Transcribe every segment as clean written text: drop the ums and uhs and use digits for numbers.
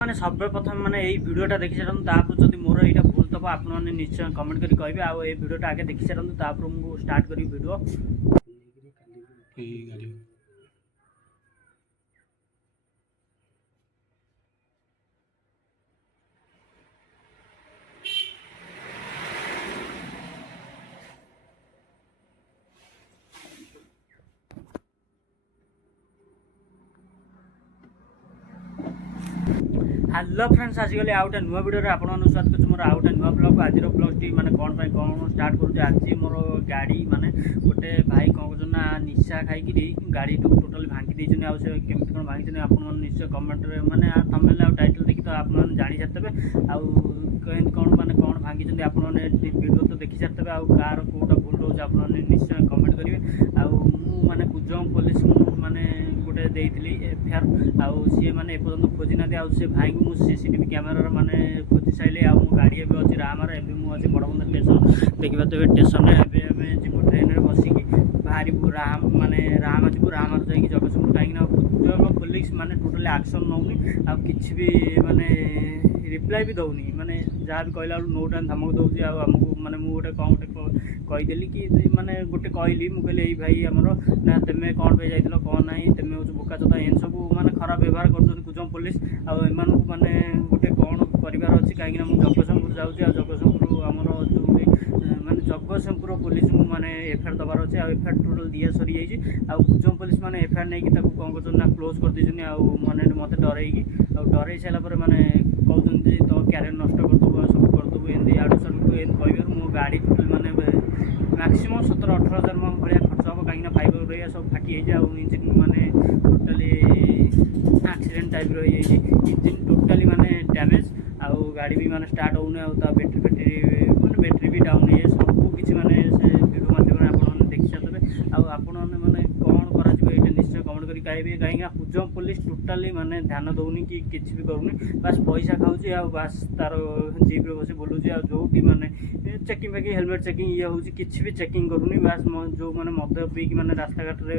ମାନେ ସର୍ବପ୍ରଥମେ ମାନେ ଏଇ ଭିଡ଼ିଓଟା ଦେଖି ସାରନ୍ତୁ, ତାପରେ ଯଦି ମୋର ଏଇଟା ଭୁଲ ଥିବ ଆପଣମାନେ ନିଶ୍ଚୟ କମେଣ୍ଟ କରି କହିବେ। ଆଉ ଏଇ ଭିଡ଼ିଓଟା ଆଗେ ଦେଖି ସାରନ୍ତୁ, ତାପରେ ମୁଁ ଷ୍ଟାର୍ଟ କରିବି ଭିଡ଼ିଓ। হ্যালো ফ্রেন্ডস, আজিকালি ଆଉ ଗୋଟେ ନୂଆ ଭିଡ଼ିଓରେ ଆପଣମାନଙ୍କୁ ସ୍ୱାଗତ କରୁଛି। ମୋର ଆଉ ଗୋଟେ ନୂଆ ବ୍ଲଗ୍। ଆଜିର ବ୍ଲଗ୍ଟି ମାନେ କ'ଣ ପାଇଁ କ'ଣ ଷ୍ଟାର୍ଟ କରୁଛି, ଆଜି ମୋର ଗାଡ଼ି ମାନେ ଗୋଟେ ଭାଇ କ'ଣ କରୁଛନ୍ତି ନା ନିଶା ଖାଇକିରି ଗାଡ଼ିଟାକୁ ଟୋଟାଲି ଭାଙ୍ଗି ଦେଇଛନ୍ତି। ଆଉ ସେ କେମିତି କ'ଣ ଭାଙ୍ଗିଛନ୍ତି ଆପଣମାନେ ନିଶ୍ଚୟ କମେଣ୍ଟରେ ମାନେ ଥମ୍ବନେଲ୍ ଆଉ ଟାଇଟଲ୍ ଦେଖି ତ ଆପଣମାନେ ଜାଣିସାରିଥିବେ। ଆଉ କେମିତି କ'ଣ ମାନେ କ'ଣ ଭାଙ୍ଗିଛନ୍ତି ଆପଣମାନେ ଭିଡ଼ିଓ ତ ଦେଖି ସାରିଥିବେ। ଆଉ କାହାର କେଉଁଟା ଭୁଲ ରହୁଛି ଆପଣମାନେ ନିଶ୍ଚୟ କମେଣ୍ଟ କରିବେ। ଆଉ ମୁଁ ମାନେ କୁଜଙ୍ଗ ପୋଲିସ ମାନେ ଗୋଟେ ଦେଇଥିଲି ଏଫଆଇଆର୍, ଆଉ ସିଏ ମାନେ ଏପର୍ଯ୍ୟନ୍ତ ଖୋଜି ନାହାନ୍ତି। ଆଉ ସେ ଭାଇଙ୍କୁ ମୁଁ ସିସିଟିଭି କ୍ୟାମେରାର ମାନେ ଖୋଜି ସାରିଲି। ଆଉ ମୋ ଗାଡ଼ି ଏବେ ଅଛି ରାହାମାରେ। ଏବେ ମୁଁ ଅଛି ବଡ଼ବନ୍ଧ ଷ୍ଟେସନ୍। ଦେଖିପାରୁଥିବେ ଷ୍ଟେସନରେ ଏବେ ଆମେ ଯିବୁ ଟ୍ରେନରେ ବସିକି ବାହାରିବୁ ରାହାମା ଯିବୁ। ରାହାମାରୁ ଯାଇକି ଜଗତସିଂହପୁର, କାହିଁକିନା କୁଜଙ୍ଗ ପୋଲିସ ମାନେ ଟୋଟାଲି ଆକ୍ସନ୍ ନେଉନି। ଆଉ କିଛି ବି ମାନେ ରିପ୍ଲାଏ ବି ଦେଉନି। ମାନେ ଯାହା ବି କହିଲା ବେଳକୁ ନୋ ଟାଇମ୍ ଧମକ ଦେଉଛି। ଆଉ ଆମକୁ ମାନେ ମୁଁ ଗୋଟେ କ'ଣ ଗୋଟେ କହିଦେଲି କି ମାନେ ଗୋଟେ କହିଲି, ମୁଁ କହିଲି ଏଇ ଭାଇ ଆମର ନା ତୁମେ କ'ଣ ପାଇଁ ଯାଇଥିଲ କ'ଣ ନାହିଁ, ତୁମେ ହେଉଛି ବୋକା ଚୋଦା, ଏମିତି ସବୁ ମାନେ ଖରାପ ବ୍ୟବହାର କରୁଛନ୍ତି କୁଜଙ୍ଗ ପୋଲିସ। ଆଉ ଏମାନଙ୍କୁ ମାନେ ଗୋଟେ କ'ଣ କରିବାର ଅଛି, କାହିଁକିନା ମୁଁ ଜଗତସିଂହପୁର ଯାଉଛି। ଆଉ ଜଗତସିଂହପୁର ଆମର ଯେଉଁଠି ମାନେ ଜଗତସିଂହପୁର ପୋଲିସକୁ ମାନେ ଏଫଆଇଆର୍ ଦେବାର ଅଛି। ଆଉ ଏଫଆଇଆର୍ ଟୋଟାଲ୍ ଦିଆ ସରିଯାଇଛି। ଆଉ କୁଜଙ୍ଗ ପୋଲିସ ମାନେ ଏଫଆଇଆର୍ ନେଇକି ତାକୁ କ'ଣ କରୁଛନ୍ତି ନା କ୍ଲୋଜ୍ କରିଦେଇଛନ୍ତି। ଆଉ ମାନେ ମୋତେ ଡରେଇକି, ଆଉ ଡରେଇ ସାରିଲା ପରେ ମାନେ କହୁଛନ୍ତି ଯେ ତୋ କ୍ୟାରିୟର ନଷ୍ଟ କରିଦେବୁ, ଆଉ ସବୁ କରିଦେବୁ, ଏମିତି ଆଡ଼ୁ ସାଡ଼ୁ ଏମିତି କହିବାରୁ ମୋ ଗାଡ଼ି ଟୋଟାଲ୍ ମାନେ ମ୍ୟାକ୍ସିମମ୍ 17-18 ହଜାର ଭଳିଆ ଖର୍ଚ୍ଚ ହେବ, କାହିଁକିନା ଫାଇବର ରହିବା ସବୁ ଫାଟି ଯାଇଛି। ଆଉ ଇଞ୍ଜିନ୍ ମାନେ ଟୋଟାଲି ଆକ୍ସିଡେଣ୍ଟ ଟାଇପ୍ର ହେଇଯାଇଛି। ଇଞ୍ଜିନ୍ ଟୋଟାଲି ମାନେ ଡ୍ୟାମେଜ୍। ଆଉ ଗାଡ଼ି ବି ମାନେ ଷ୍ଟାର୍ଟ ହେଉନି। ଆଉ ତା ବ୍ୟାଟେରୀ ବି ଡାଉନ୍ ହେଇଯାଇଛି। ସବୁ କିଛି ମାନେ ସେ ଭିଡ଼ିଓ ମାଧ୍ୟମରେ ଆପଣମାନେ ଦେଖିସାରିଥିବେ। ଆଉ ଆପଣମାନେ ମାନେ କ'ଣ କରାଯିବ ଏଇଟା ନିଶ୍ଚୟ କମେଣ୍ଟ କରି କହିବେ, କାହିଁକିନା କୁଜଙ୍ଗ ପୋଲିସ ଟୋଟାଲି ମାନେ ଧ୍ୟାନ ଦେଉନି କି କିଛି ବି କରୁନି। ବାସ୍ ପଇସା ଖାଉଛି, ଆଉ ବାସ୍ ତା'ର ଜିପ୍ରେ ବସି ବୁଲୁଛି। ଆଉ ଯେଉଁଠି ମାନେ ଚେକିଂ ଫେକିଂ ହେଲମେଟ୍ ଚେକିଂ ଇଏ ହେଉଛି, କିଛି ବି ଚେକିଂ କରୁନି। ବାସ୍ ଯେଉଁମାନେ ମଦ ପିଇକି ମାନେ ରାସ୍ତାଘାଟରେ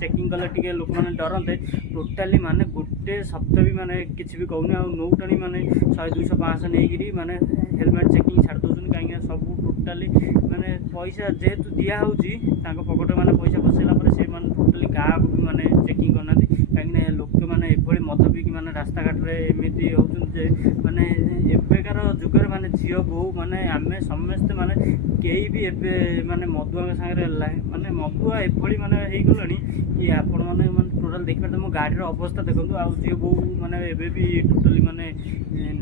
ଚେକିଂ କଲେ ଟିକେ ଲୋକମାନେ ଡରନ୍ତେ, ଟୋଟାଲି ମାନେ ଗୋଟେ ଶବ୍ଦ ବି ମାନେ କିଛି ବି କହୁନି। ଆଉ ନଉଟାଣି ମାନେ 100-200-500 ନେଇକିରି ମାନେ ହେଲମେଟ୍ ଚେକିଂ ଛାଡ଼ି ଦେଉଛନ୍ତି, କାହିଁକିନା ସବୁ ଟୋଟାଲି ମାନେ ପଇସା ଯେହେତୁ ଦିଆହେଉଛି ତାଙ୍କ ପକେଟରେ ମାନେ ପଇସା ପଶିଲା ପରେ ସେମାନେ ଟୋଟାଲି କାହାକୁ ବି ମାନେ ଚେକିଂ କରୁନାହାନ୍ତି। କାହିଁକିନା ଲୋକମାନେ ଏଭଳି ମଦ ପିଇକି ମାନେ ରାସ୍ତାଘାଟରେ ଏମିତି ହେଉଛନ୍ତି ଯେ ମାନେ ଏବେକାର ଯୁଗରେ ମାନେ ଝିଅ ବୋହୂ ମାନେ ଆମେ ସମସ୍ତେ ମାନେ କେହି ବି ଏବେ ମାନେ ମଦୁଆଙ୍କ ସାଙ୍ଗରେ ମାନେ ମଦୁଆ ଏଭଳି ମାନେ ହେଇଗଲେଣି କି ଆପଣମାନେ ମାନେ ଟୋଟାଲ୍ ଦେଖିପାରୁଥିବେ। ମୋ ଗାଡ଼ିର ଅବସ୍ଥା ଦେଖନ୍ତୁ। ଆଉ ଝିଅ ବୋହୂ ମାନେ ଏବେ ବି ଟୋଟାଲି ମାନେ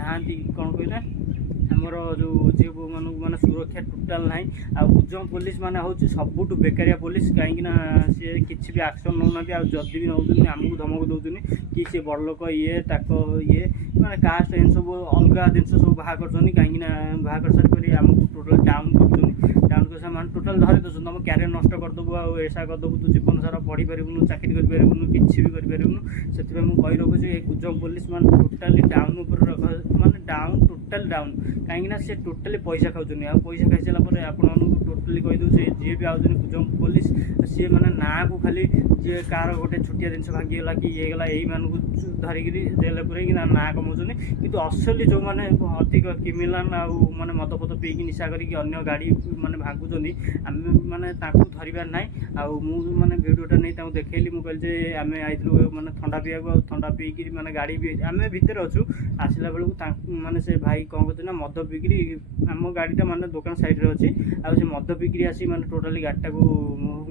ନାହାନ୍ତି। କ'ଣ କହିଲେ, ଆମର ଯେଉଁ ଝିଅ ବୋହୂମାନଙ୍କୁ ମାନେ ସୁରକ୍ଷା ଟୋଟାଲ୍ ନାହିଁ। ଆଉ କୁଜଙ୍ଗ ପୋଲିସ ମାନେ ହେଉଛି ସବୁଠୁ ବେକାରିଆ ପୋଲିସ, କାହିଁକିନା ସିଏ କିଛି ବି ଆକ୍ସନ୍ ନେଉନାହାନ୍ତି। ଆଉ ଯଦି ବି ନେଉଛନ୍ତି ଆମକୁ ଧମକ ଦେଉଛନ୍ତି କି ସିଏ ବଡ଼ ଲୋକ ଇଏ ତାଙ୍କ ଇଏ ମାନେ କାଷ୍ଟ ଏମିତି ସବୁ ଅଲଗା ଜିନିଷ ସବୁ ବାହା କରୁଛନ୍ତି। କାହିଁକିନା ବାହା କରିସାରିପାରି ଆମକୁ ଟୋଟାଲ୍ ଡାଉନ୍ କରୁଛନ୍ତି। ଡାଉନ୍ କରି ସେମାନେ ଟୋଟାଲ୍ ଧରି ଦେଉଛନ୍ତି, ତୁମ କ୍ୟାରିୟର ନଷ୍ଟ କରିଦେବୁ, ଆଉ ଏସା କରିଦେବୁ, ତୁ ଜୀବନ ସାରା ପଢ଼ିପାରିବୁନୁ, ଚାକିରି କରିପାରିବୁନୁ, କିଛି ବି କରିପାରିବୁନୁ। ସେଥିପାଇଁ ମୁଁ କହି ରଖୁଛି ଏ କୁଜଙ୍ଗ ପୋଲିସ ମାନେ ଟୋଟାଲି ଡାଉନ୍ ଉପରେ ମାନେ ଡାଉନ୍ ଟୋଟାଲ୍ ଡାଉନ୍, କାହିଁକିନା ସେ ଟୋଟାଲି ପଇସା ଖାଉଛନ୍ତି। ଆଉ ପଇସା ଖାଇସାରିଲା ପରେ ଆପଣମାନଙ୍କୁ ଟୋଟାଲି କହିଦେଉଛି ଯିଏ ବି ଆଉଛନ୍ତି କୁଜଙ୍ଗ ପୋଲିସ, ସିଏ ମାନେ ନାଁକୁ ଖାଲି ଯିଏ କାହାର ଗୋଟେ ଛୋଟିଆ ଜିନିଷ ଭାଙ୍ଗିଗଲା କି ଇଏ ହେଇଗଲା ଏଇମାନଙ୍କୁ ଧରିକିରି ଜେଲରେ ପୁରେଇକି ନାଁ କମାଉଛନ୍ତି। କିନ୍ତୁ ଅସଲି ଯେଉଁମାନେ ଅଧିକ କ୍ରିମିନାଲ୍ ଆଉ ମାନେ ମଦ ଫଦ ପିଇକି ନିଶା କରିକି ଅନ୍ୟ ଗାଡ଼ି ମାନେ ଭାଙ୍ଗୁଛନ୍ତି, ଆମେ ମାନେ ତାଙ୍କୁ ଧରିବାର ନାହିଁ। ଆଉ ମୁଁ ମାନେ ଭିଡ଼ିଓଟା ନେଇ ତାଙ୍କୁ ଦେଖେଇଲି। ମୁଁ କହିଲି ଯେ ଆମେ ଆଇଥିଲୁ ମାନେ ଥଣ୍ଡା ପିଇବାକୁ, ଆଉ ଥଣ୍ଡା ପିଇକିରି ମାନେ ଗାଡ଼ି ବି ଆମେ ଭିତରେ ଅଛୁ, ଆସିଲା ବେଳକୁ ତାଙ୍କୁ ମାନେ ସେ ଭାଇ କ'ଣ କରୁଛନ୍ତି ନା ମଦ ପିଇକିରି, ଆମ ଗାଡ଼ିଟା ମାନେ ଦୋକାନ ସାଇଡ଼୍ରେ ଅଛି। ଆଉ ସେ ମଦ ପିଇକିରି ଆସି ମାନେ ଟୋଟାଲି ଗାଡ଼ିଟାକୁ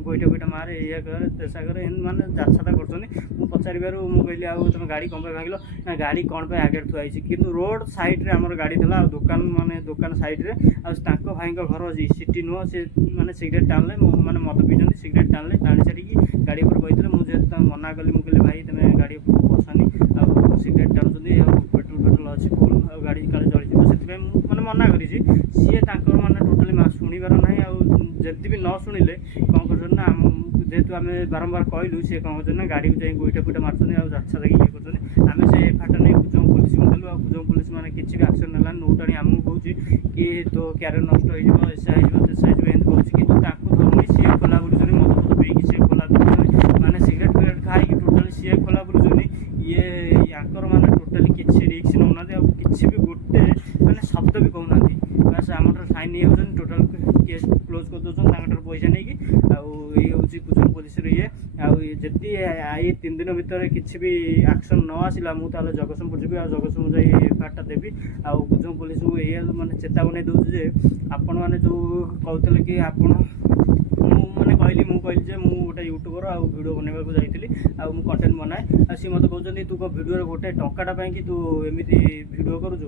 ଗୋଇଠା ମାରେ, ଇଏ କରେ, ତେସା କରେ, ଏମିତି ମାନେ ଯାତ୍ରା କରୁଛନ୍ତି। ମୁଁ ପଚାରିବାରୁ ମୁଁ କହିଲି ଆଉ ତୁମେ ଗାଡ଼ି କ'ଣ ପାଇଁ ଭାଙ୍ଗିଲ, ନା ଗାଡ଼ି କ'ଣ ପାଇଁ ଆଗରେ ଥୁଆ ହେଇଛି, କିନ୍ତୁ ରୋଡ଼ ସାଇଡ଼୍ରେ ଆମର ଗାଡ଼ି ଥିଲା। ଆଉ ଦୋକାନ ସାଇଡ଼୍ରେ। ଆଉ ତାଙ୍କ ଭାଇଙ୍କ ଘର ଅଛି ସିଟି ନୁହଁ। ସେ ମାନେ ସିଗାରେଟ୍ ଟାଣିଲେ, ମାନେ ମଦ ପିଇଛନ୍ତି, ସିଗାରେଟ୍ ଟାଣିଲେ, ଟାଣି ସାରିକି ଗାଡ଼ି ଉପରେ କହିଥିଲେ। ମୁଁ ଯେହେତୁ ତାଙ୍କୁ ମନା କଲି, ମୁଁ କହିଲି ଭାଇ ତୁମେ ଗାଡ଼ି ଉପରକୁ ବସନି, ଆଉ ସିଗାରେଟ୍ ଟାଣୁଛନ୍ତି, ଆଉ ପେଟ୍ରୋଲ ଅଛି ଫୁଲ୍, ଆଉ ଗାଡ଼ି କାଳେ ଜଳିଯିବ, ସେଥିପାଇଁ ମୁଁ ମାନେ ମନା କରିଛି। ସିଏ ତାଙ୍କର ମାନେ ଟୋଟାଲି ଶୁଣିବାର ନାହିଁ। ଆଉ ଯଦି ବି ନ ଶୁଣିଲେ କ'ଣ କରୁଛନ୍ତି ନା, ଯେହେତୁ ଆମେ ବାରମ୍ବାର କହିଲୁ, ସିଏ କ'ଣ କରୁଛନ୍ତି ନା ଗାଡ଼ିକୁ ଯାଇ ଗୋଇଠା ଫୁଇଠା ମାରୁଛନ୍ତି, ଆଉ ଯାତ୍ରା ଦେଇକି ଇଏ କରୁଛନ୍ତି। ଆମେ ସେ ଏଫଆଇଆର୍ଟା ନେଇ କୁଜଙ୍ଗ ପୋଲିସକୁ ଦେଲୁ। ଆଉ କୁଜଙ୍ଗ ପୋଲିସ ମାନେ କିଛି ବି ଆକ୍ସନ୍ ନେଲାନି। ନଉଟାଣି ଆମକୁ କହୁଛି କି ତୋ କ୍ୟାରିୟର ନଷ୍ଟ ହେଇଯିବ, ଏସା ହେଇଯିବ, ତେସା ହେଇଯିବ, ଏମିତି କହୁଛି। କିନ୍ତୁ ତାଙ୍କୁ ଧରୁନି, ସିଏ ଖୋଲା ବୁଲୁଛନ୍ତି, ମଦ ଫଦ ପିଇକି ସିଏ ଖୋଲା ବୁଲୁଛନ୍ତି, ମାନେ ସିଗାରେଟ୍ ଫିଗାରେଟ୍ ଖାଇକି ଟୋଟାଲି ସିଏ ଖୋଲା ବୁଲୁଛନ୍ତି। ୟାଙ୍କର ମାନେ ଟୋଟାଲି କିଛି ରିକ୍ସ ନେଉନାହାନ୍ତି ଆଉ କିଛି ବି ଗୋଟେ ମାନେ ଶବ୍ଦ ବି କହୁନାହାନ୍ତି। ବାସ୍ ଆମଠାରୁ ସାଇନ୍ ନେଇଯାଉଛନ୍ତି, ଟୋଟାଲ୍ କେସ୍ କ୍ଲୋଜ୍ କରିଦେଉଛନ୍ତି ତାଙ୍କଠାରୁ ପଇସା ନେଇକି। ଆଉ ଇଏ ହେଉଛି କୁଜଙ୍ଗ ପୋଲିସର ଇଏ। ଆଉ ଯଦି ଏଇ 3 ଦିନ ଭିତରେ କିଛି ବି ଆକ୍ସନ୍ ନ ଆସିଲା ମୁଁ ତାହେଲେ ଜଗତସିଂହପୁର ଯିବି ଆଉ ଜଗତସିଂହପୁର ଯାଇ ଏଫଆଇଆର୍ଟା ଦେବି। ଆଉ କୁଜଙ୍ଗ ପୋଲିସକୁ ଏଇଆ ମାନେ ଚେତାବନୀ ଦେଉଛି ଯେ ଆପଣମାନେ ଯେଉଁ କହୁଥିଲେ କି ମୁଁ କହିଲି ଯେ ମୁଁ ଗୋଟେ ୟୁଟ୍ୟୁବର ଆଉ ଭିଡ଼ିଓ ବନେଇବାକୁ ଯାଇଥିଲି ଆଉ ମୁଁ କଣ୍ଟେଣ୍ଟ ବନାଏ। ଆଉ ସିଏ ମୋତେ କହୁଛନ୍ତି ତୁ କ'ଣ ଭିଡ଼ିଓରେ ଗୋଟେ ଟଙ୍କାଟା ପାଇଁକି ତୁ ଏମିତି ଭିଡ଼ିଓ କରୁଛୁ।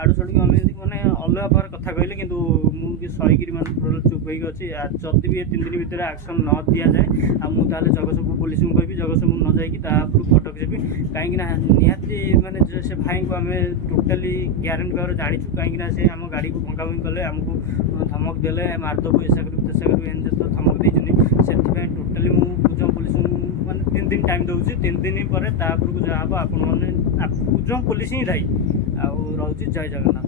ଆଡ଼ୁ ସାଡ଼ୁ ଏମିତି ମାନେ ଅଲଗା ପ୍ରକାର କଥା କହିଲେ, କିନ୍ତୁ ମୁଁ ବି ସହିକିରି ମାନେ ଟୋଟାଲ୍ ଚୁପ୍ ହେଇକି ଅଛି। ଯଦି ବି ଏ 3 ଦିନ ଭିତରେ ଆକ୍ସନ୍ ନ ଦିଆଯାଏ ଆଉ ମୁଁ ତାହେଲେ ଜଗତସିଂହପୁର ପୋଲିସକୁ କହିବି, ଜଗତସିଂହପୁର ନ ଯାଇକି ତା ଉପରକୁ କଟକ ଯିବି। କାହିଁକିନା ନିହାତି ମାନେ ସେ ଭାଇଙ୍କୁ ଆମେ ଟୋଟାଲି ଗ୍ୟାରେଣ୍ଟି ଭାବରେ ଜାଣିଛୁ, କାହିଁକିନା ସେ ଆମ ଗାଡ଼ିକୁ ଭଙ୍ଗାଭଙ୍ଗି କଲେ, ଆମକୁ ଧମକ ଦେଲେ, ମାରିଦେବୁ ଏସା କରିବୁ ତେସା କରିବୁ ଏମିତି ଯେତେବେଳେ ଧମକ ଦେଇଛନ୍ତି। ସେଥିପାଇଁ ଟୋଟାଲି ମୁଁ କୁଜଙ୍ଗ ପୋଲିସକୁ ମାନେ 3 ଦିନ ଟାଇମ୍ ଦେଉଛି। 3 ଦିନ ପରେ ତା ଉପରକୁ ଯାହା ହେବ ଆପଣମାନେ କୁଜଙ୍ଗ ପୋଲିସ ହିଁ ଦାୟୀ। ଆଉ ରହୁଛି, ଜୟ ଜଗନ୍ନାଥ।